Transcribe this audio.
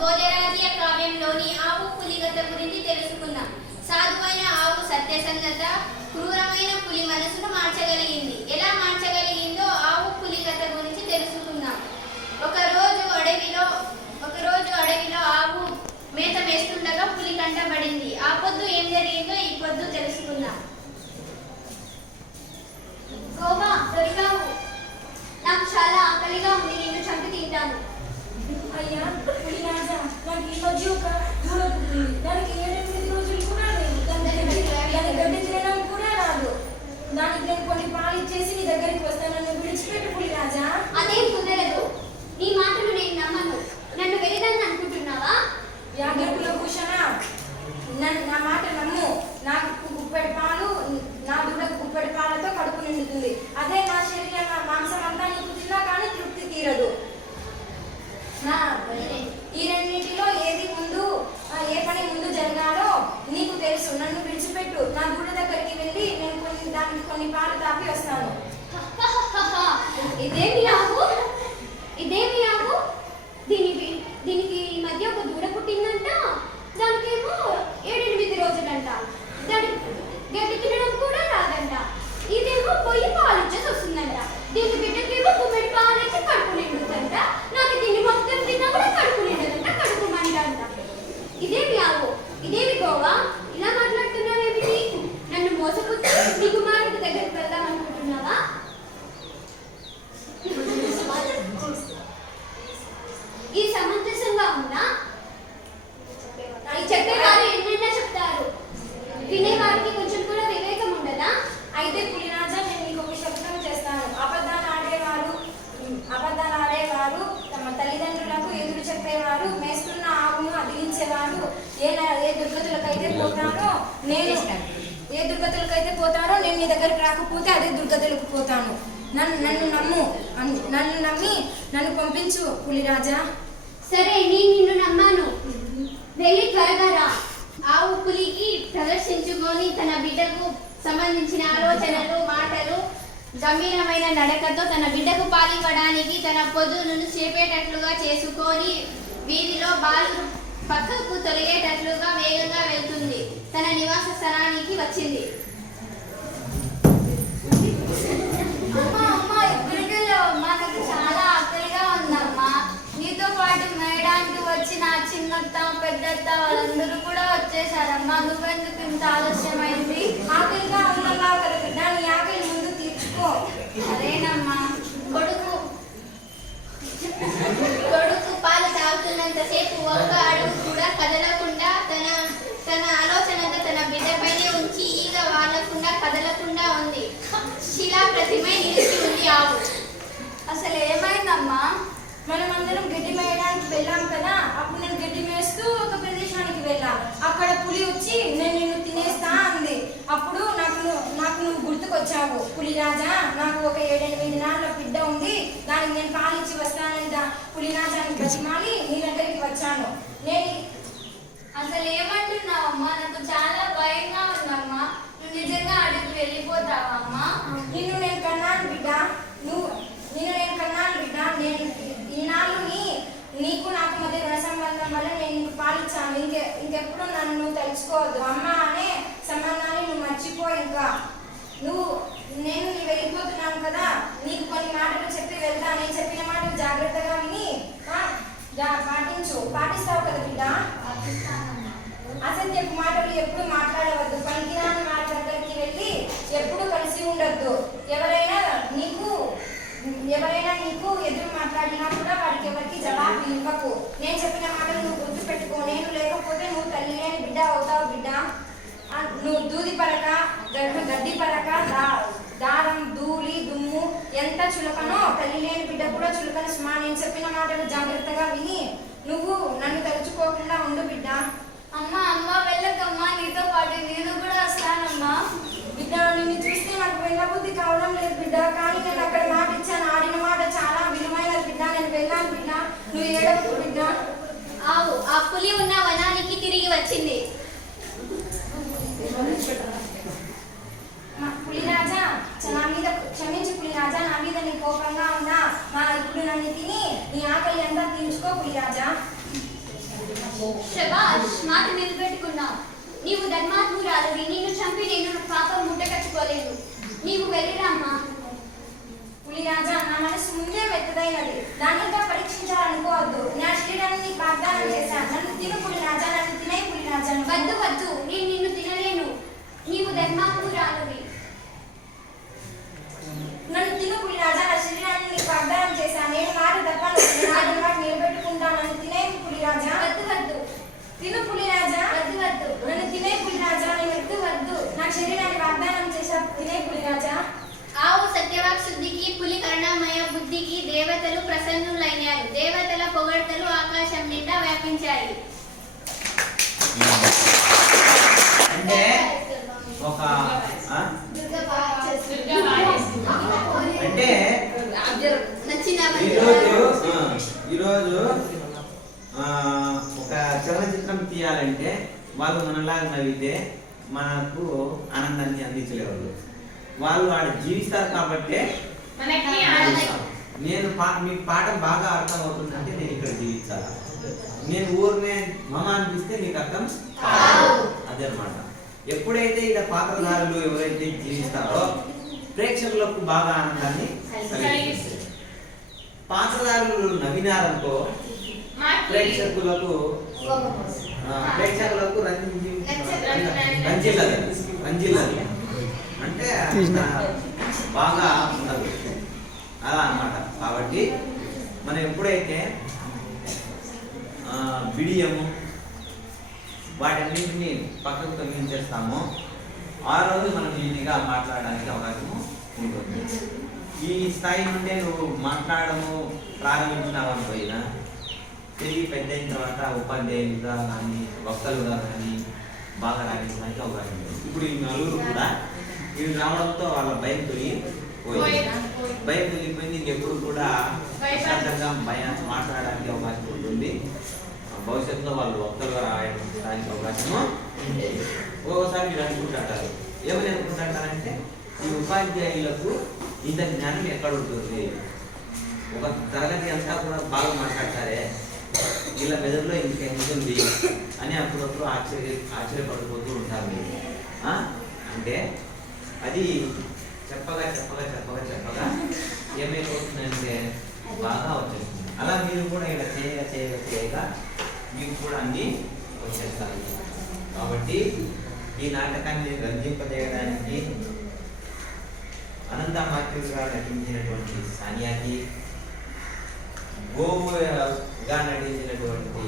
భోజరాజ్య కావ్యంలోని ఆవు పులిగత గురించి తెలుసుకుందాం. సాధువైన ఆవు సత్యసంగత క్రూరమైన పులి మనసును మార్చగలిగింది ఎలా మార్చగలిగిందో ఆవు పులిగత గురించి తెలుసుకుందాం ఒకరోజు అడవిలో ఒకరోజు అడవిలో ఆవు మేత వేస్తుండగా పులి కంటబడింది ఆ పొద్దు ఏం జరిగిందో ఈ పొద్దు తెలుసుకుందాం గోవా దొరికావు నాకు చాలా ఆకలిగా ఉంది నిన్ను చంపి తింటాను అయ్యా పులి రాజా నాకు ఈ మధ్య ఒక దూరం ఉంది దానికి ఏడెనిమిది రోజులు కూడా లేదు దాని దగ్గరికి- దాని గడ్డి తినడం కూడా రాదు దానికి నేను కొన్ని పాలు ఇచ్చేసి నీ దగ్గరికి వస్తాను నన్ను విడిచిపెట్టు పులి రాజా అదేం కుదరదు నీ మాటలు నేను నమ్మను నన్ను వెళ్ళదని అనుకుంటున్నావా యాజ్ఞకుల భూషణ నన్ను నా మాట నమ్ము నాకు కుప్పెడి పాలు నా దూడకు కుప్పెడి పాలతో కడుపు నిండుతుంది అదే నా శరీరం నా మాంసం అంతా నీకు తిన్నా కానీ తృప్తి తీరదు నా ఈ రెండింటిలో ఏది ముందు ఆ, ఏ పని ముందు జరగాలో నీకు తెలుసు నన్ను విడిచిపెట్టు నా దూడ దగ్గరికి వెళ్ళి నేను కొన్ని దానికి కొన్ని తాపి వస్తాను. ఇదేమి ఆవు దీనికి దీనికి ఈ మధ్య ఒక దూడ పుట్టిందంట దానికేమో ఏడెనిమిది రోజులంట దాని గడ్డి తినడం కూడా రాదంట ఇదేమో పొయ్యి పాలు ఇచ్చేసి వస్తుందంట దీని బిడ్డకేమో కుమ్మెడి పాలు అయితే కడుపు నిండుతుందంట నాకు దీన్ని మొత్తం తిన్నా కూడా కడుపు నిండదంట కడుపు మండంట ఇదేమి ఆవు ఇదేమి గోవా ఇలా మాట్లాడుతున్నావేమిటి నన్ను మోసపుచ్చి నీ కుమారుడి దగ్గరికి వెళ్దాం అనుకుంటున్నావా ఈ సమంజసంగా ఉందా ఈ చెప్పేవారు ఎన్నైనా చెప్తారు వినేవారికి కొంచెం కూడా వివేకం ఉండదా అయితే పులిరాజా నేను నీకు ఒక శబ్దం చేస్తాను అబద్ధాలు ఆడేవారు అబద్ధాలు ఆడేవారు తమ తల్లిదండ్రులకు ఎదురు చెప్పేవారు మేస్తున్న ఆవును అదిలించేవారు ఏ న- ఏ దుర్గతులకైతే పోతారో నేను ఏ దుర్గతులకైతే పోతారో నేను నీ దగ్గరికి రాకపోతే అదే దుర్గతులకు పోతాను. నన్ను నన్ను నమ్ము. నన్ను నమ్మి నన్ను పంపించు పులిరాజా. సరే నేను నిన్ను నమ్మాను. వెళ్ళి త్వరగా రా. ఆవు పులికి ప్రదర్శించుకొని తన బిడ్డకు సంబంధించిన ఆలోచనలు మాటలు గంభీరమైన నడకతో తన బిడ్డకు పాలివ్వడానికి తన పొదును చేపేటట్లుగా చేసుకొని వీధిలో బాలు పక్కకు తొలగేటట్లుగా వేగంగా వెళ్తుంది. తన నివాస స్థలానికి వచ్చింది. అమ్మా అమ్మా నాకు చాలా నీతో పాటు వచ్చిన చిన్నత్త పెద్దత్త వాళ్ళందరూ కూడా వచ్చేసారమ్మా. నువ్వెందుకు ఇంత ఆలస్యమైంది ఆకలిగా ఉందన్నావు కదా బిడ్డ నీ ఆకలి ముందు తీర్చుకో అదేనమ్మా కొడుకు కొడుకు పాలు తాగుతున్నంతసేపు ఒక్క అడుగు కూడా కదలకుండా తన తన ఆలోచనతో తన బిడ్డపైనే ఉంచి ఈగ వాలకుండా కదలకుండా ఉంది శిలా ప్రతిమై నిలిచి ఉంది ఆవు అసలు ఏమైందమ్మా మనం అందరం గడ్డి మేయడానికి వెళ్ళాం కదా అప్పుడు నేను గడ్డి మేస్తూ ఒక ప్రదేశానికి వెళ్ళా. అక్కడ పులి వచ్చి నేను నిన్ను తినేస్తా అంది. అప్పుడు నాకు నాకు నువ్వు గుర్తుకొచ్చావు. పులి రాజా నాకు ఒక ఏడెనిమిది నాళ్ళ బిడ్డ ఉంది. దానికి నేను పాలిచ్చి వస్తానని దా- పులి రాజాని బ్రతిమాలి నీ దగ్గరికి వచ్చాను. నేను అసలు ఏమంటున్నావమ్మా నాకు చాలా భయంగా ఉందమ్మా. నువ్వు నిజంగా అడుగు వెళ్ళిపోతావమ్మా నిన్ను నేను కన్నాను బిడ్డ నువ్వు నిన్ను నేను కన్నాను బిడ్డ నేను ఈనాళ్ళు నీ నీకు నాకు మధ్య రుణ సంబంధం వల్ల పాలిచ్చాను ఇంకె ఇంకెప్పుడు నన్ను తెలుసుకోవద్దు. అమ్మ అనే సంబంధాన్ని నువ్వు మర్చిపో ఇంకా. నువ్వు నేను నీ వెళ్ళిపోతున్నాను కదా. నీకు కొన్ని మాటలు చెప్పి వెళ్తా. నేను చెప్పిన మాటలు జాగ్రత్తగా విని పాటించు. పాటిస్తావు కదా బిడ్డ? అసత్యపు మాటలు ఎప్పుడు మాట్లాడవద్దు. పనికిరాని దగ్గరికి వెళ్ళి ఎప్పుడు కలిసి ఉండొద్దు. ఎవరైనా నీకు ఎవరైనా నీకు ఎదురు మాట్లాడినా కూడా వాడికి ఎవరికి జవాబు ఇవ్వకు. నేను చెప్పిన మాటలు నువ్వు గుర్తు పెట్టుకో నేను లేకపోతే నువ్వు తల్లి లేని బిడ్డ అవుతావు బిడ్డ. నువ్వు దూది పరక గడ్డి పరక దా- దారం ధూళి దుమ్ము ఎంత చులకనో తల్లి లేని బిడ్డ కూడా చులకన సుమా నేను చెప్పిన మాటలు జాగ్రత్తగా విని నువ్వు నన్ను తలుచుకోకుండా ఉండు బిడ్డ. అమ్మ అమ్మ వెళ్ళకమ్మా నీతో పాటు నేను కూడా వస్తానమ్మా. బిడ్డ నిన్ను చూస్తే నాకు వెళ్ళబుద్ధి కావడం లేదు బిడ్డ. కానీ నేను అక్కడ మాట ఇచ్చాను ఆడిన మాట చాలా విలువైనది బిడ్డ నేను వెళ్ళాను బిడ్డ నువ్వు ఏడవకు బిడ్డ ఆవు ఆ పులి ఉన్న వనానికి తిరిగి వచ్చింది. పులిరాజా నా మీద క్షమించి పులిరాజా నా మీద నీ కోపంగా ఉన్నా. మా ఇప్పుడు నన్ను తిని నీ ఆకలి అంతా తీర్చుకో పులిరాజా. శబాష్ మాట నిలబెట్టుకున్నావు నీవు ధర్మాత్మురాలివి నిన్ను చంపి నేను పాపం ముట్ట కట్టుకోలేను నీవు వెళ్ళిరామ్మా పులిరాజా నా మెత్తదైనది దానితో పరీక్షించాలనుకోవద్దు. నా శరీరాన్ని నీకు వాగ్దానం చేశాను. నన్ను తిను పులిరాజా నన్ను తినే పులిరాజా నువ్వు. వద్దు వద్దు. నేను నిన్ను తినలేను. నీవు ధర్మాత్మురాలివి. నన్ను తిను పులిరాజా నా శరీరాన్ని నీకు వాగ్దానం చేశాను. నేను మాట తప్పను ఆడిన మాట నిలబెట్టుకుంటాను నన్ను తినే పులిరాజా వద్దు వద్దు. తిను పులిరాజా వద్దు వద్దు. నన్ను తినే పులిరాజా నేను వద్దు వద్దు. నా శరీరాన్ని వాగ్దానం చేశా తినే పులిరాజా ఆవు సత్యవాక్ శుద్ధికి పులి కరుణామయ బుద్ధికి దేవతలు ప్రసన్నులైనారు. దేవతల పొగడ్తలు ఆకాశం నిండా వ్యాపించాయి. అంటే ఒక అంటే ఈరోజు ఆ, ఈరోజు ఒక చలనచిత్రం తీయాలంటే వాళ్ళు మనలాగా నవ్వితే మనకు ఆనందాన్ని అందించలేవాళ్ళు. వాళ్ళు ఆడ జీవిస్తారు కాబట్టి. నేను మీకు పాఠం బాగా అర్థం అవుతుందంటే నేను ఇక్కడ జీవించాలి? నేను ఊరినే మమ అనిపిస్తే మీకు అర్థం అదే అనమాట ఎప్పుడైతే ఇక్కడ పాత్రధారులు ఎవరైతే జీవిస్తారో ప్రేక్షకులకు బాగా ఆనందాన్ని పాత్రధారులు నవ్వినారనుకో ప్రేక్షకులకు ప్రేక్షకులకు రంజిల్లదు రంజిల్లదు అంటే బాగా ఉండదు అలా అన్నమాట. కాబట్టి మనం ఎప్పుడైతే బిడియము వాటన్నింటినీ పక్కకు తొలగించేస్తామో ఆ రోజు మనం ఈజీగా మాట్లాడడానికి అవకాశము ఉంటుంది. ఈ స్థాయి నుండే నువ్వు మాట్లాడము ప్రారంభించినావు అనుకోయినా తిరిగి పెద్ద అయిన తర్వాత ఉపాధ్యాయులుగా కానీ వక్తలుగా కానీ బాగా రాణించడానికి అవకాశం ఉంది. ఇప్పుడు ఈ నలుగురు కూడా వీళ్ళు రావడంతో వాళ్ళ భయం పోయింది. భయం తొలగిపోయింది ఇంకెప్పుడు కూడా ప్రశాంతంగా భయం మాట్లాడడానికి అవకాశం ఉంటుంది. భవిష్యత్తులో వాళ్ళు వక్తలుగా రాయడానికి అవకాశము. ఒక్కోసారి మీరు అనుకుంటారు ఏమని అనుకుంటారంటే ఈ ఉపాధ్యాయులకు ఇంత జ్ఞానం ఎక్కడ ఉంటుంది? ఒక తరగతి అంతా కూడా బాగా మాట్లాడతారే? వీళ్ళ మెదడులో ఉంది అని అప్పుడప్పుడు ఆశ్చర్య ఆశ్చర్యపడిపోతూ ఉంటారు? అంటే అది చెప్పగా చెప్పగా చెప్పగా చెప్పగా ఏమైపోతుందంటే బాగా వచ్చేస్తుంది. అలా మీరు కూడా ఇలా చేయగా చేయగా చేయగా మీకు కూడా అన్నీ వచ్చేస్తాయి. కాబట్టి ఈ నాటకాన్ని రంజింపజేయడానికి అనంత మాతృగా నటించినటువంటి సానియాకి గోవుగా నటించినటువంటి